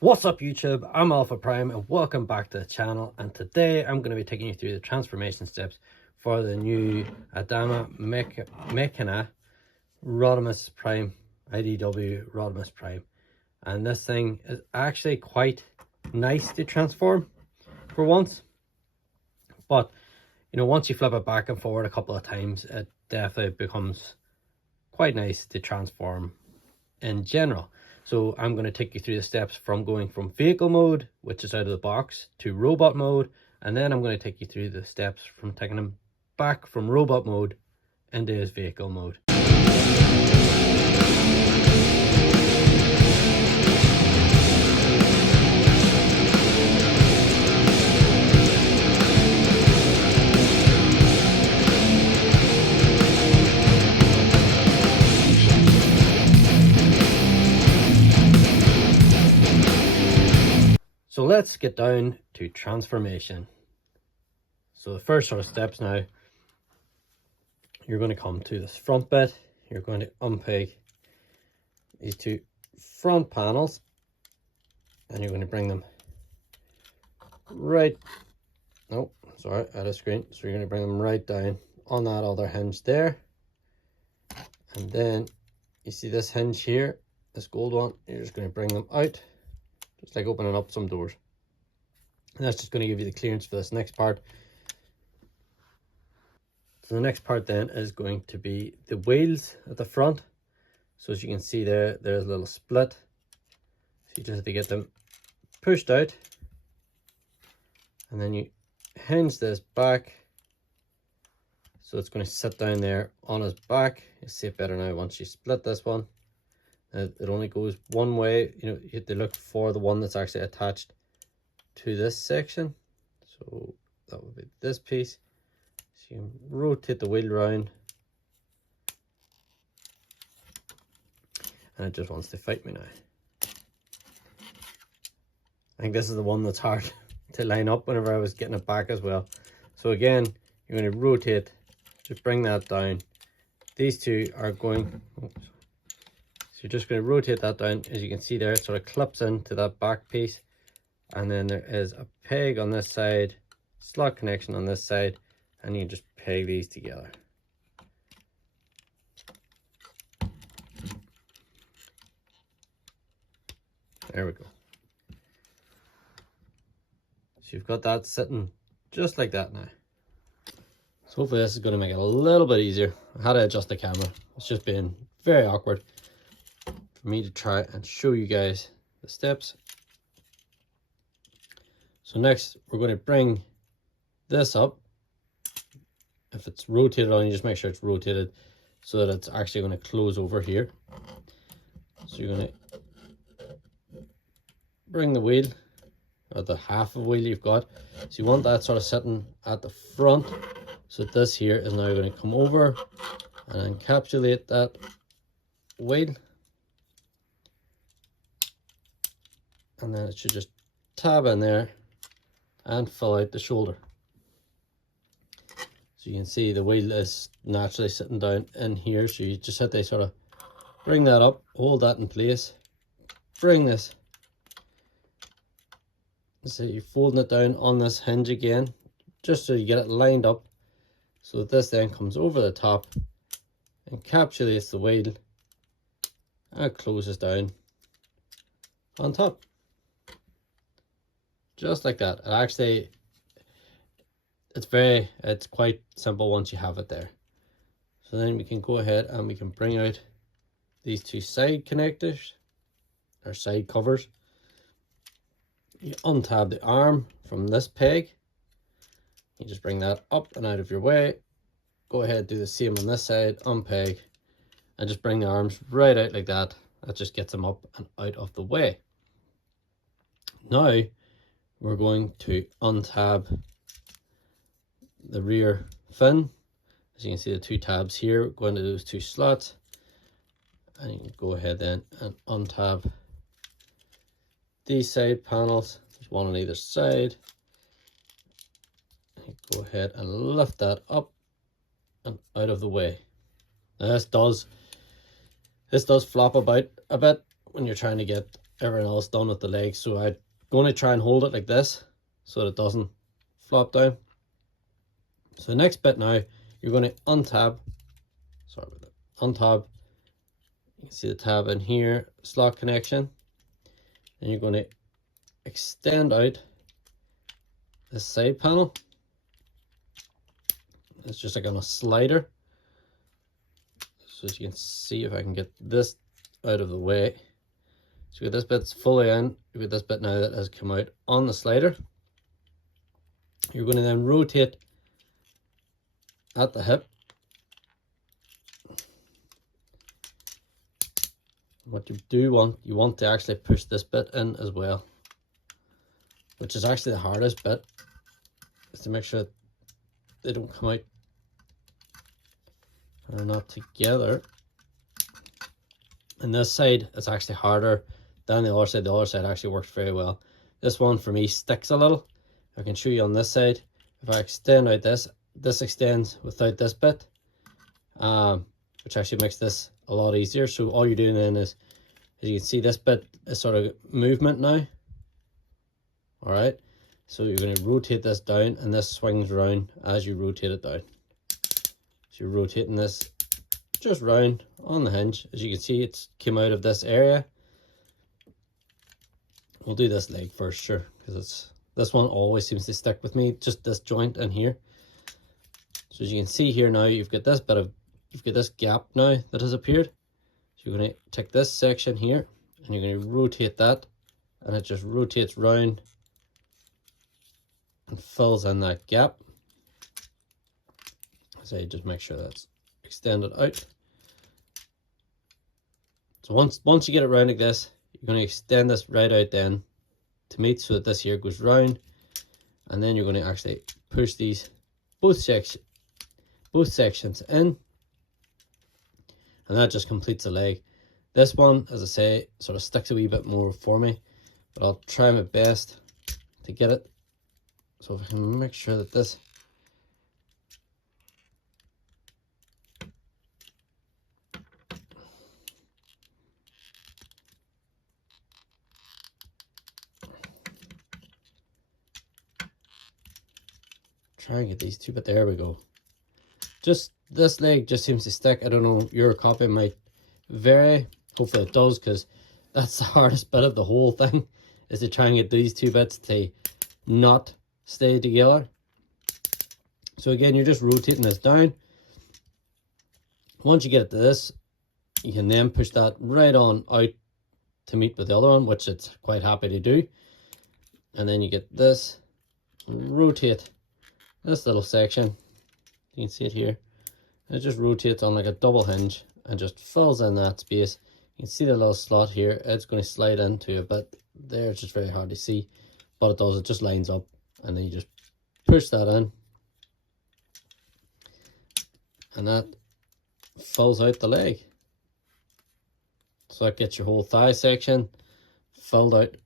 What's up YouTube, I'm Alpha Prime and welcome back to the channel, and today I'm going to be taking you through the transformation steps for the new Adamas Machina Rodimus Prime, IDW Rodimus Prime. And this thing is actually quite nice to transform for once, but you know, once you flip it back and forward a couple of times, it definitely becomes quite nice to transform in general. So I'm going to take you through the steps from going from vehicle mode, which is out of the box, to robot mode, and then I'm going to take you through the steps from taking him back from robot mode into his vehicle mode. So let's get down to transformation. So the first sort of steps now, you're going to come to this front bit. You're going to unpeg these two front panels and you're going to bring them right, out of screen. So you're going to bring them right down on that other hinge there. And then you see this hinge here, this gold one, you're just going to bring them out. Just like opening up some doors. And that's just going to give you the clearance for this next part. So the next part then is going to be the wheels at the front. So as you can see there, there's a little split. So you just have to get them pushed out. And then you hinge this back. So it's going to sit down there on his back. You see it better now once you split this one. It only goes one way. You know, you have to look for the one that's actually attached to this section. So that would be this piece. So you can rotate the wheel around, and it just wants to fight me now. I think this is the one that's hard to line up whenever I was getting it back as well. So again, you're going to rotate, just bring that down. These two are going, so you're just going to rotate that down. As you can see there, it sort of clips into that back piece. And then there is a peg on this side, slot connection on this side, and you just peg these together. There we go. So you've got that sitting just like that now. So hopefully this is going to make it a little bit easier. I had to adjust the camera. It's just been very awkward for me to try and show you guys the steps. So next we're going to bring this up. If it's rotated on, you just make sure it's rotated so that it's actually going to close over here. So you're going to bring the wheel, or the half of wheel you've got. So you want that sort of sitting at the front. So this here is now going to come over and encapsulate that wheel. And then it should just tab in there and fill out the shoulder. So you can see the wheel is naturally sitting down in here. So you just have to sort of bring that up, hold that in place, bring this. So you're folding it down on this hinge again, just so you get it lined up. So that this then comes over the top, encapsulates the wheel, and closes down on top. Just like that. It actually, it's quite simple once you have it there. So then we can go ahead and we can bring out these two side connectors, or side covers. You untab the arm from this peg. You just bring that up and out of your way. Go ahead, do the same on this side, unpeg, and just bring the arms right out like that. That just gets them up and out of the way. Now we're going to untab the rear fin. As you can see, the two tabs here go into those two slots, and you can go ahead then and untab these side panels. There's one on either side. You go ahead and lift that up and out of the way. Now this does flop about a bit when you're trying to get everything else done with the legs. So I'm going to try and hold it like this so that it doesn't flop down. So the next bit now, you're going to untab, sorry about that, untab. You can see the tab in here, slot connection. Then you're going to extend out this side panel. It's just like on a slider. So as you can see, if I can get this out of the way. So you got this bit's fully in, you got this bit now that has come out on the slider. You're going to then rotate at the hip. What you want to actually push this bit in as well, which is actually the hardest bit, is to make sure that they don't come out and are not together. And this side is actually harder than the other side. The other side actually works very well. This one for me sticks a little. I can show you on this side. If I extend out this extends without this bit, which actually makes this a lot easier. So all you're doing then is, as you can see, this bit is sort of movement now. All right, so you're going to rotate this down, and this swings around as you rotate it down. So you're rotating this just round on the hinge. As you can see, it's came out of this area. We'll do this leg first, sure, because this one always seems to stick with me, just this joint in here. So as you can see here now, you've got this gap now that has appeared. So you're going to take this section here and you're going to rotate that, and it just rotates round and fills in that gap. So you just make sure that's extended out. So once you get it round like this, you're going to extend this right out then to meet, so that this here goes round, and then you're going to actually push these both sections in, and that just completes the leg. This one, as I say, sort of sticks a wee bit more for me, but I'll try my best to get it. So if I can make sure that this try and get these two, but there we go. Just this leg just seems to stick. I don't know, your copy might vary. Hopefully it does, because that's the hardest bit of the whole thing, is to try and get these two bits to not stay together. So again, you're just rotating this down. Once you get it to this, you can then push that right on out to meet with the other one, which it's quite happy to do. And then you get this, rotate this little section. You can see it here. It just rotates on like a double hinge and just fills in that space. You can see the little slot here. It's going to slide into a bit there. It's just very hard to see, but it does. It just lines up, and then you just push that in, and that fills out the leg. So that gets your whole thigh section filled out,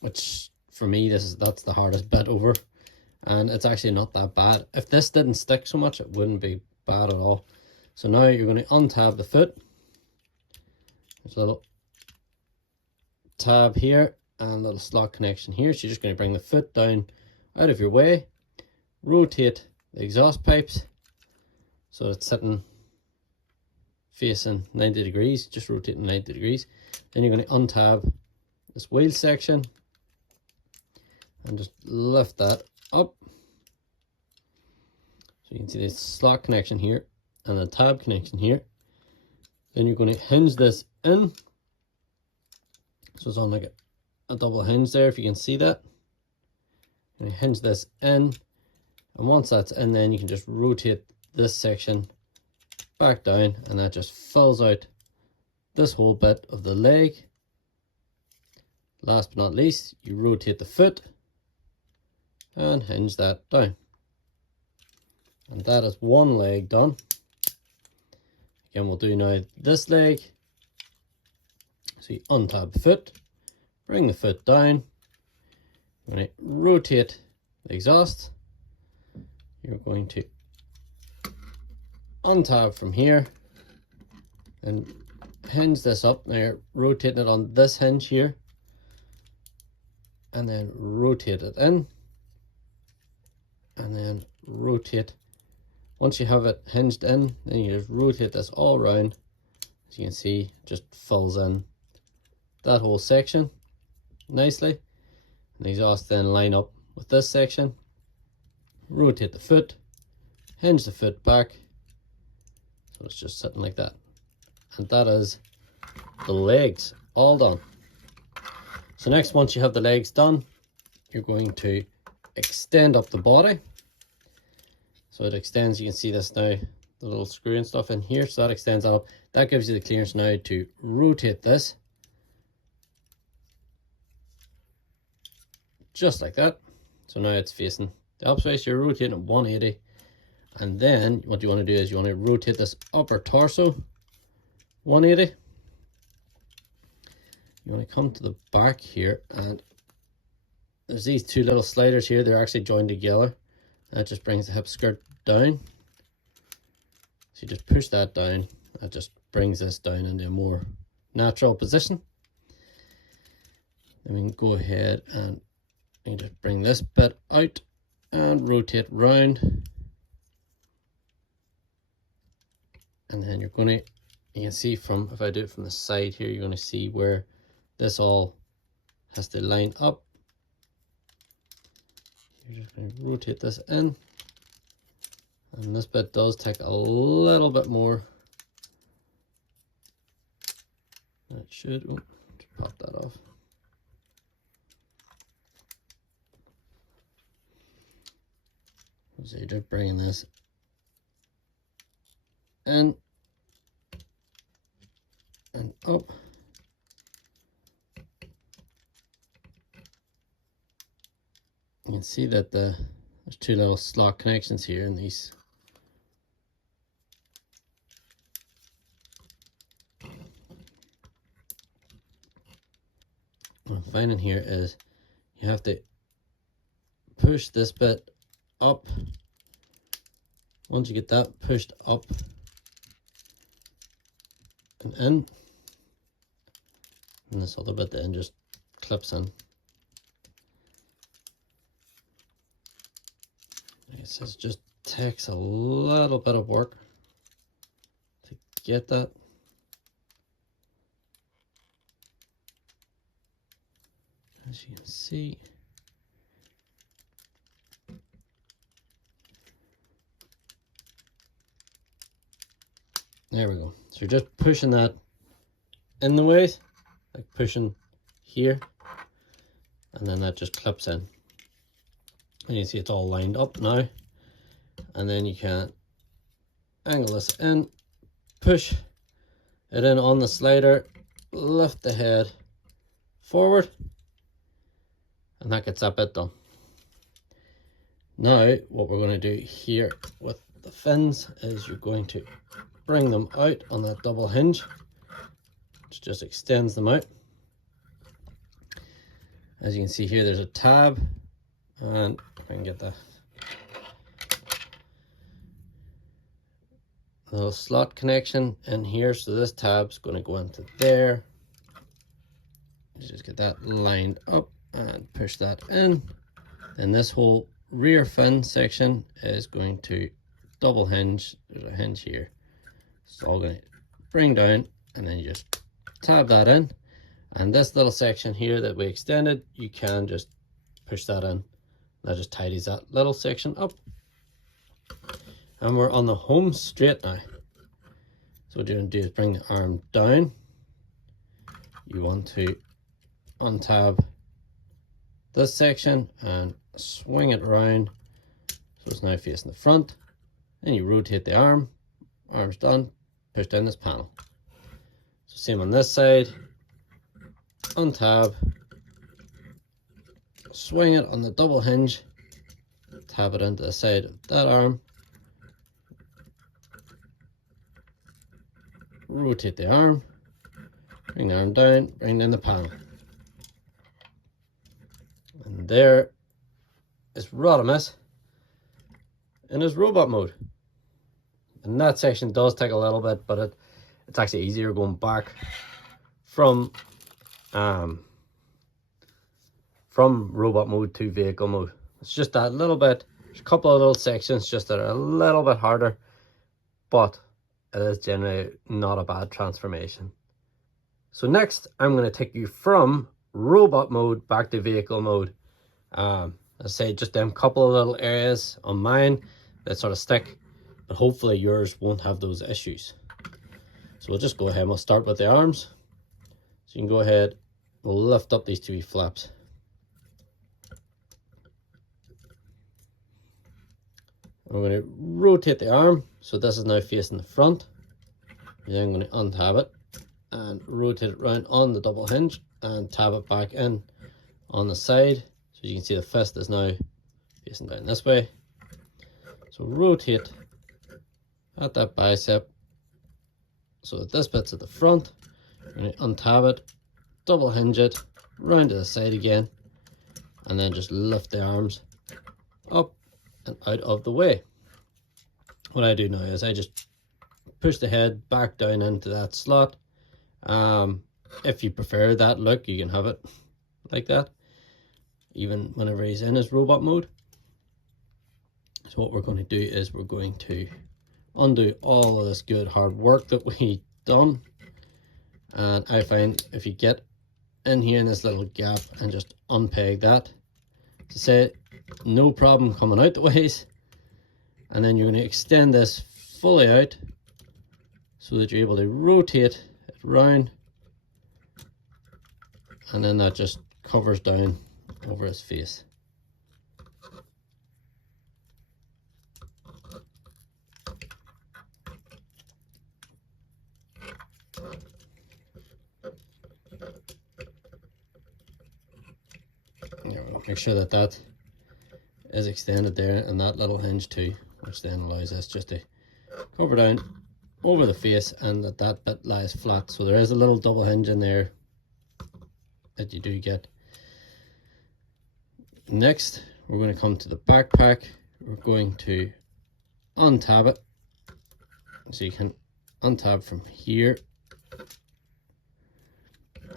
which for me that's the hardest bit over, and it's actually not that bad. If this didn't stick so much, it wouldn't be bad at all. So now you're going to untab the foot. There's a little tab here and a little slot connection here. So you're just going to bring the foot down out of your way, rotate the exhaust pipes so it's sitting facing 90 degrees, just rotating 90 degrees. Then you're going to untab this wheel section and just lift that up. So you can see this slot connection here and the tab connection here. Then you're going to hinge this in. So it's on like a double hinge there, if you can see that. You're going to hinge this in, and once that's in, then you can just rotate this section back down, and that just fills out this whole bit of the leg. Last but not least, you rotate the foot and hinge that down, and that is one leg done. Again, we'll do now this leg. So you untab the foot, bring the foot down, you're going to rotate the exhaust, you're going to untab from here and hinge this up. Now you're rotating it on this hinge here, and then rotate it in, and then rotate. Once you have it hinged in, then you just rotate this all around. As you can see, just fills in that whole section nicely. And the exhaust then line up with this section. Rotate the foot, hinge the foot back, so it's just sitting like that. And that is the legs all done. So next, once you have the legs done, you're going to extend up the body. So it extends, you can see this now, the little screw and stuff in here, so that extends that up. That gives you the clearance now to rotate this. Just like that. So now it's facing the opposite way, so you're rotating at 180. And then what you want to do is you want to rotate this upper torso 180. You want to come to the back here, and there's these two little sliders here. They're actually joined together. That just brings the hip skirt down. So you just push that down. That just brings this down into a more natural position. Then we can go ahead and you just bring this bit out and rotate round. And then you're going to, you can see from, if I do it from the side here, you're going to see where this all has to line up. You're just going to rotate this in, and this bit does take a little bit more. It should, oh, just pop that off. So you're just bringing this in and up. You can see that there's two little slot connections here in these. What I'm finding here is you have to push this bit up. Once you get that pushed up and in, and this other bit then just clips in. It says just takes a little bit of work to get that. As you can see, there we go. So you're just pushing that in the ways, like pushing here, and then that just clips in. And you see it's all lined up now. And then you can angle this in, push it in on the slider, lift the head forward, and that gets that bit done. Now what we're going to do here with the fins is you're going to bring them out on that double hinge, which just extends them out. As you can see here, there's a tab, and if I can get that little slot connection in here, so this tab's going to go into there. You just get that lined up and push that in. Then this whole rear fin section is going to double hinge. There's a hinge here. It's all going to bring down, and then you just tab that in. And this little section here that we extended, you can just push that in. That just tidies that little section up. And we're on the home straight now. So what you're going to do is bring the arm down. You want to untab this section and swing it around so it's now facing the front. Then you rotate the arm. Arm's done. Push down this panel. So same on this side. Untab. Swing it on the double hinge. Tab it into the side of that arm. Rotate the arm. Bring the arm down. Bring down the panel. And there is Rodimus in his robot mode. And that section does take a little bit, but it's actually easier going back from robot mode to vehicle mode. It's just that little bit, there's a couple of little sections just that are a little bit harder, but it is generally not a bad transformation. So next, I'm going to take you from robot mode back to vehicle mode. I say just them couple of little areas on mine that sort of stick, but hopefully yours won't have those issues. So we'll just go ahead and we'll start with the arms. So you can go ahead, we'll lift up these two flaps. I'm going to rotate the arm, so this is now facing the front. Then I'm going to untab it and rotate it around on the double hinge and tab it back in on the side. So you can see the fist is now facing down this way. So rotate at that bicep so that this bit's at the front. I'm going to untab it, double hinge it, round to the side again, and then just lift the arms up and out of the way. What I do now is I just push the head back down into that slot. If you prefer that look, you can have it like that, even whenever he's in his robot mode. So what we're going to do is we're going to undo all of this good hard work that we done. And I find if you get in here in this little gap and just unpeg that, to say no problem coming out the ways, and then you're going to extend this fully out so that you're able to rotate it round, and then that just covers down over his face. Make sure that that is extended there, and that little hinge too, which then allows us just to cover down over the face, and that bit lies flat. So there is a little double hinge in there that you do get. Next, we're going to come to the backpack. We're going to untab it, so you can untab from here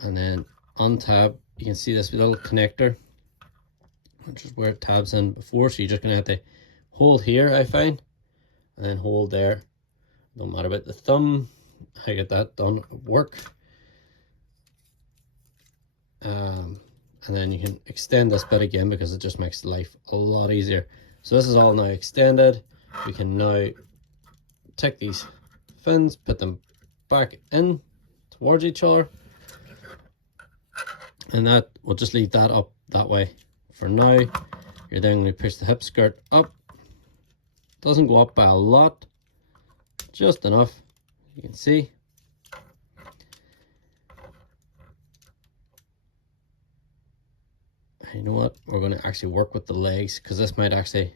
and then untab. You can see this little connector, which is where it tabs in before, so you're just going to have to hold here, I find, and then hold there. Don't matter about the thumb, I get that done at work. And then you can extend this bit again because it just makes life a lot easier. So this is all now extended. We can now take these fins, put them back in towards each other, and that we'll just leave that up that way for now. You're then going to push the hip skirt up. Doesn't go up by a lot, just enough, you can see. You know what, we're going to actually work with the legs, because this might actually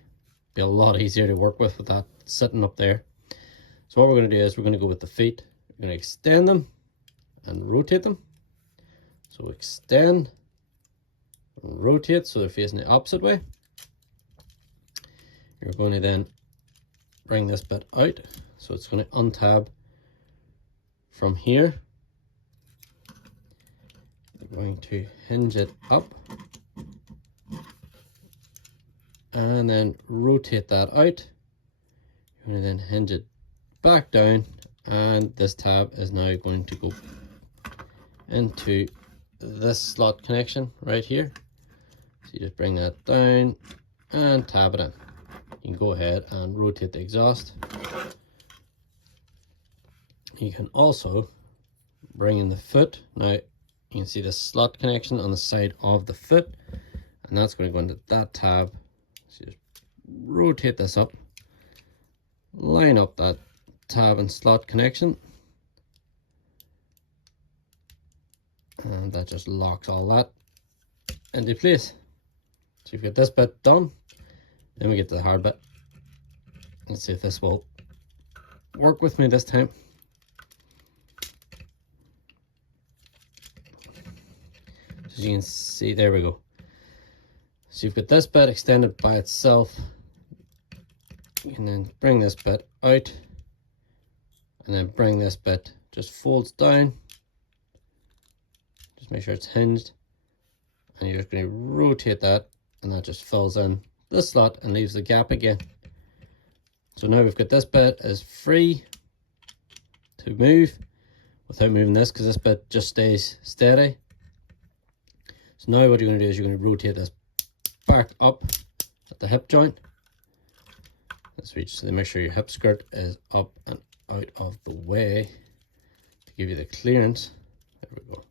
be a lot easier to work with that sitting up there. So what we're going to do is we're going to go with the feet. We're going to extend them and rotate them. So extend and rotate so they're facing the opposite way. You're going to then bring this bit out, so it's going to untab from here. You're going to hinge it up and then rotate that out. You're going to then hinge it back down, and this tab is now going to go into this slot connection right here. So you just bring that down and tab it in. You can go ahead and rotate the exhaust. You can also bring in the foot. Now you can see the slot connection on the side of the foot, and that's going to go into that tab. So just rotate this up, line up that tab and slot connection, and that just locks all that into place. So you've got this bit done. Then we get to the hard bit. Let's see if this will work with me this time. So as you can see, there we go. So you've got this bit extended by itself. You can then bring this bit out, and then bring this bit just folds down. Just make sure it's hinged, and you're just going to rotate that, and that just fills in this slot and leaves the gap again. So now we've got this bit is free to move without moving this, because this bit just stays steady. So now what you're going to do is you're going to rotate this back up at the hip joint. Let's reach, so make sure your hip skirt is up and out of the way to give you the clearance. There we go.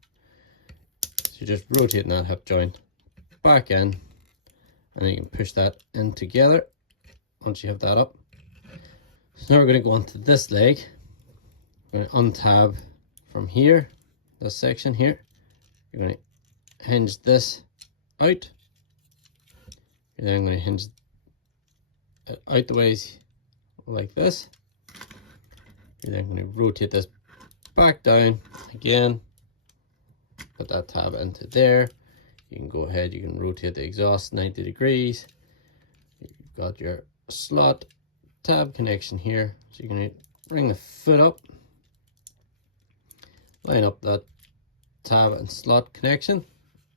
So you're just rotating that hip joint back in, and then you can push that in together once you have that up. So now we're going to go onto this leg. We're going to untab from here, this section here. You're going to hinge this out. You're then going to hinge it out the ways like this. You're then going to rotate this back down again. Put that tab into there. You can go ahead, you can rotate the exhaust 90 degrees. You've got your slot tab connection here. So you're going to bring the foot up, line up that tab and slot connection,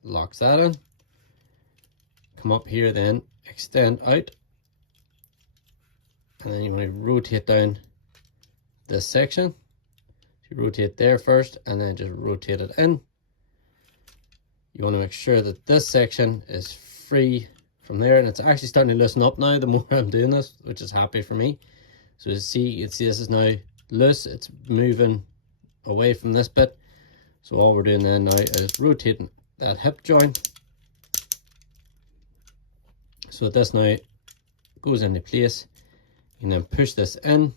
locks that in. Come up here then, extend out, and then you want to rotate down this section. So you rotate there first, and then just rotate it in. You want to make sure that this section is free from there, and it's actually starting to loosen up now the more I'm doing this, which is happy for me. So you can see this is now loose, it's moving away from this bit. So all we're doing then now is rotating that hip joint so this now goes into place. You can then push this in. So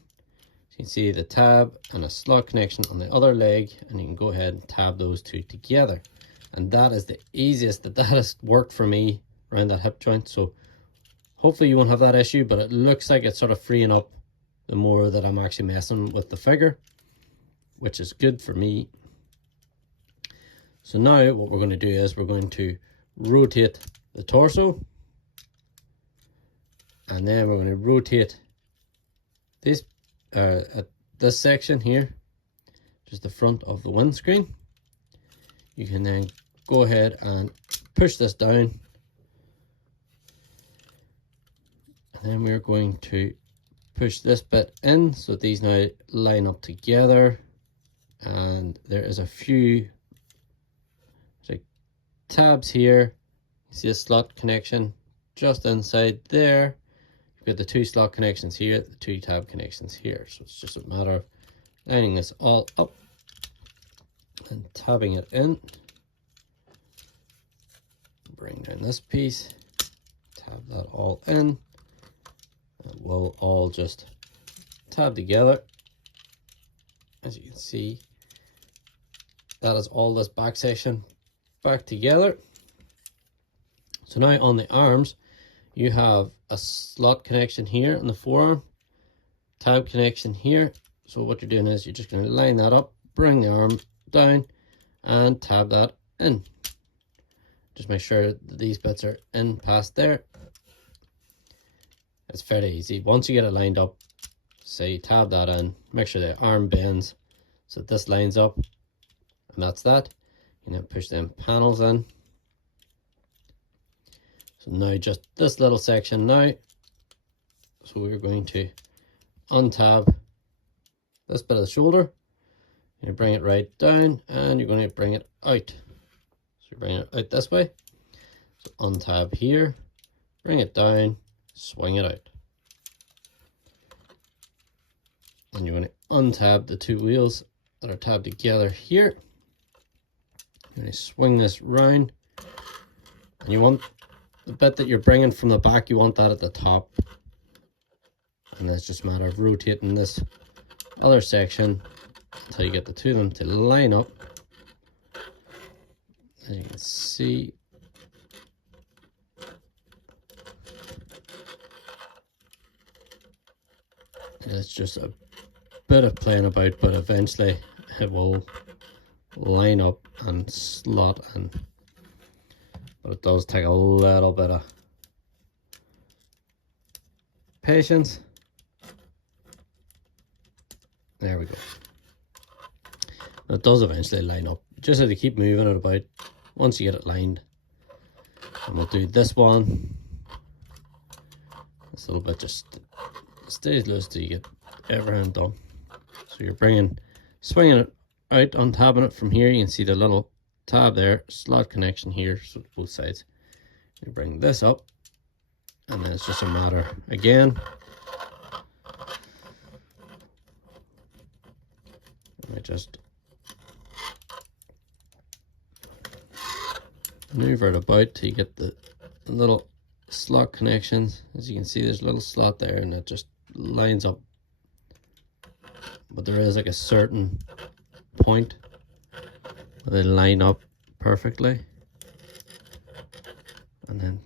you can see the tab and a slot connection on the other leg, and you can go ahead and tab those two together. And that is the easiest that has worked for me around that hip joint. So hopefully you won't have that issue, but it looks like it's sort of freeing up the more that I'm actually messing with the figure, which is good for me. So now what we're going to do is we're going to rotate the torso, and then we're going to rotate this at this section here, just the front of the windscreen. You can then go ahead and push this down, and then we're going to push this bit in so these now line up together. And there is a few like tabs here. You see a slot connection just inside there. You've got the two slot connections here, the two tab connections here. So it's just a matter of lining this all up and tabbing it in. Bring down this piece, tab that all in. It will all just tab together. As you can see, that is all this back section back together. So now on the arms, you have a slot connection here on the forearm, tab connection here. So what you're doing is you're just going to line that up, bring the arm down, and tab that in. Just make sure that these bits are in past there. It's fairly easy. Once you get it lined up, say tab that in, make sure the arm bends so that this lines up, and that's that. You then push them panels in. So now just this little section now. So we're going to untab this bit of the shoulder. You bring it right down, and you're going to bring it out. So you bring it out this way. So untab here, bring it down, swing it out. And you're going to untab the two wheels that are tabbed together here. You're going to swing this round, and you want the bit that you're bringing from the back, you want that at the top. And that's just a matter of rotating this other section until you get the two of them to line up. As you can see, it's just a bit of playing about, but eventually it will line up and slot in. But it does take a little bit of patience. There we go. It does eventually line up. You just have to keep moving it about once you get it lined. And we'll do this one. This little bit just stays loose till you get everything done. So you're swinging it out, untabbing it from here. You can see the little tab there, slot connection here, so both sides. You bring this up, and then it's just a matter again. I just maneuver it about till you get the little slot connections. As you can see, there's a little slot there, and it just lines up. But there is like a certain point where they line up perfectly and then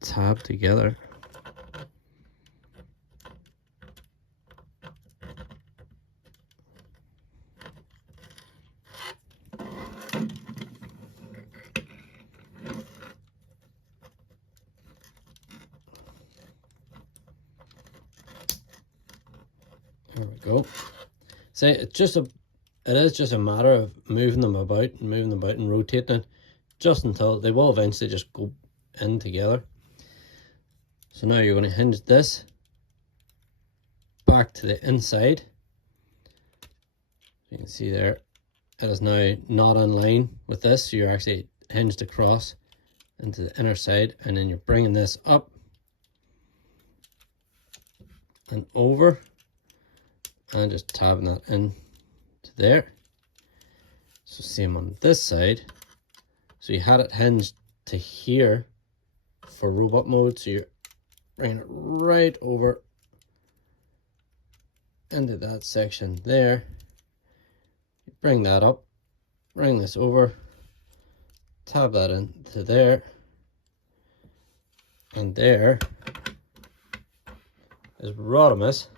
tab together. There we go. So it is just a matter of moving them about and rotating it just until they will eventually just go in together. So now you're going to hinge this back to the inside. You can see there it is now not in line with this, so you're actually hinged across into the inner side, and then you're bringing this up and over and just tabbing that in to there. So same on this side. So you had it hinged to here for robot mode, so you're bringing it right over into that section there. You bring that up, bring this over, tab that into there, and there is Rodimus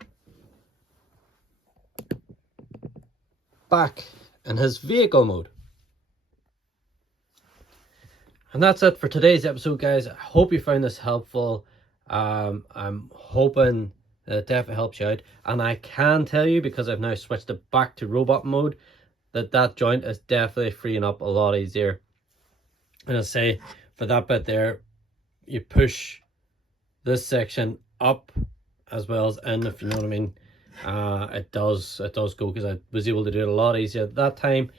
back in his vehicle mode. And that's it for today's episode, guys. I hope you found this helpful. I'm hoping that it definitely helps you out. And I can tell you, because I've now switched it back to robot mode, that joint is definitely freeing up a lot easier. And I say, for that bit there, you push this section up as well as in, if you know what I mean. It does go, because I was able to do it a lot easier at that time.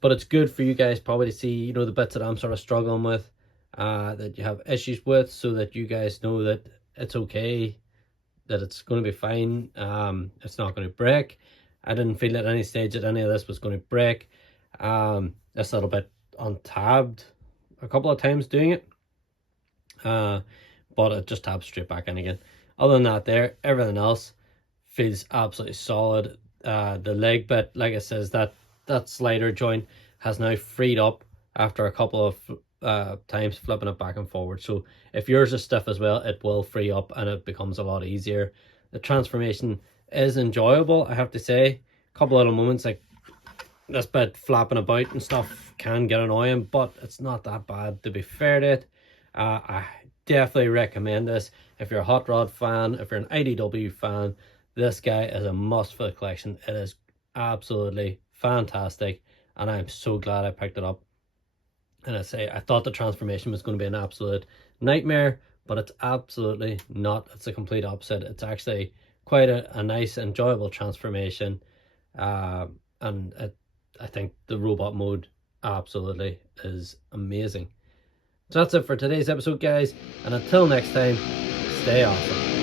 But it's good for you guys probably to see, you know, the bits that I'm sort of struggling with, that you have issues with, so that you guys know that it's okay, that it's going to be fine. It's not going to break. I didn't feel at any stage that any of this was going to break. This little bit untabbed a couple of times doing it, but it just tabs straight back in again. Other than that there, everything else feels absolutely solid. The leg bit, like I says, that slider joint has now freed up after a couple of times flipping it back and forward. So if yours is stiff as well, it will free up and it becomes a lot easier. The transformation is enjoyable, I have to say. A couple little moments like this bit flapping about and stuff can get annoying, but it's not that bad, to be fair to it. I definitely recommend this. If you're a hot rod fan, if you're an IDW fan, this guy is a must for the collection. It is absolutely fantastic, and I'm so glad I picked it up. And I say, I thought the transformation was going to be an absolute nightmare, but it's absolutely not. It's the complete opposite. It's actually quite a nice, enjoyable transformation. And I think the robot mode absolutely is amazing. So that's it for today's episode, guys. And until next time, stay awesome.